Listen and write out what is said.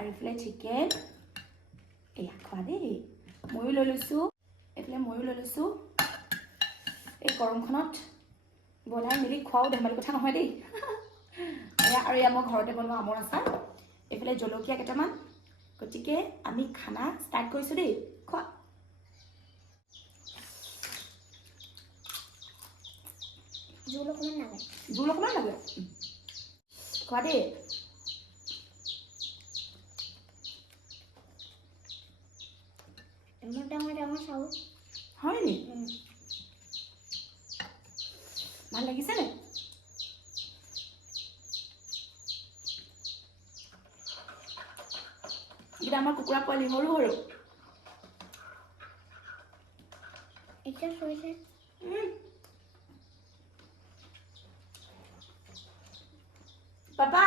আৰু এইফালে চিকেন এয়া খোৱা দেই ময়ো লৈ লৈছোঁ এইফালে ময়ো লৈ লৈছোঁ এই গৰমখনত বনাই মেলি খোৱাও ধেমালি কথা নহয় দেই এয়া আৰু এয়া মই ঘৰতে বনোৱা আমৰ আচাৰ এইফালে জলকীয়া কেইটামান গতিকে আমি খানা ষ্টাৰ্ট কৰিছোঁ দেই খোৱা জোল অকণমান লাগে খোৱা দেই ডাঙৰ চাউল হয় নি ভাল লাগিছে নে এইকেইটা আমাৰ কুকুৰা পোৱালি সৰু সৰু এতিয়া চুইছে পাপা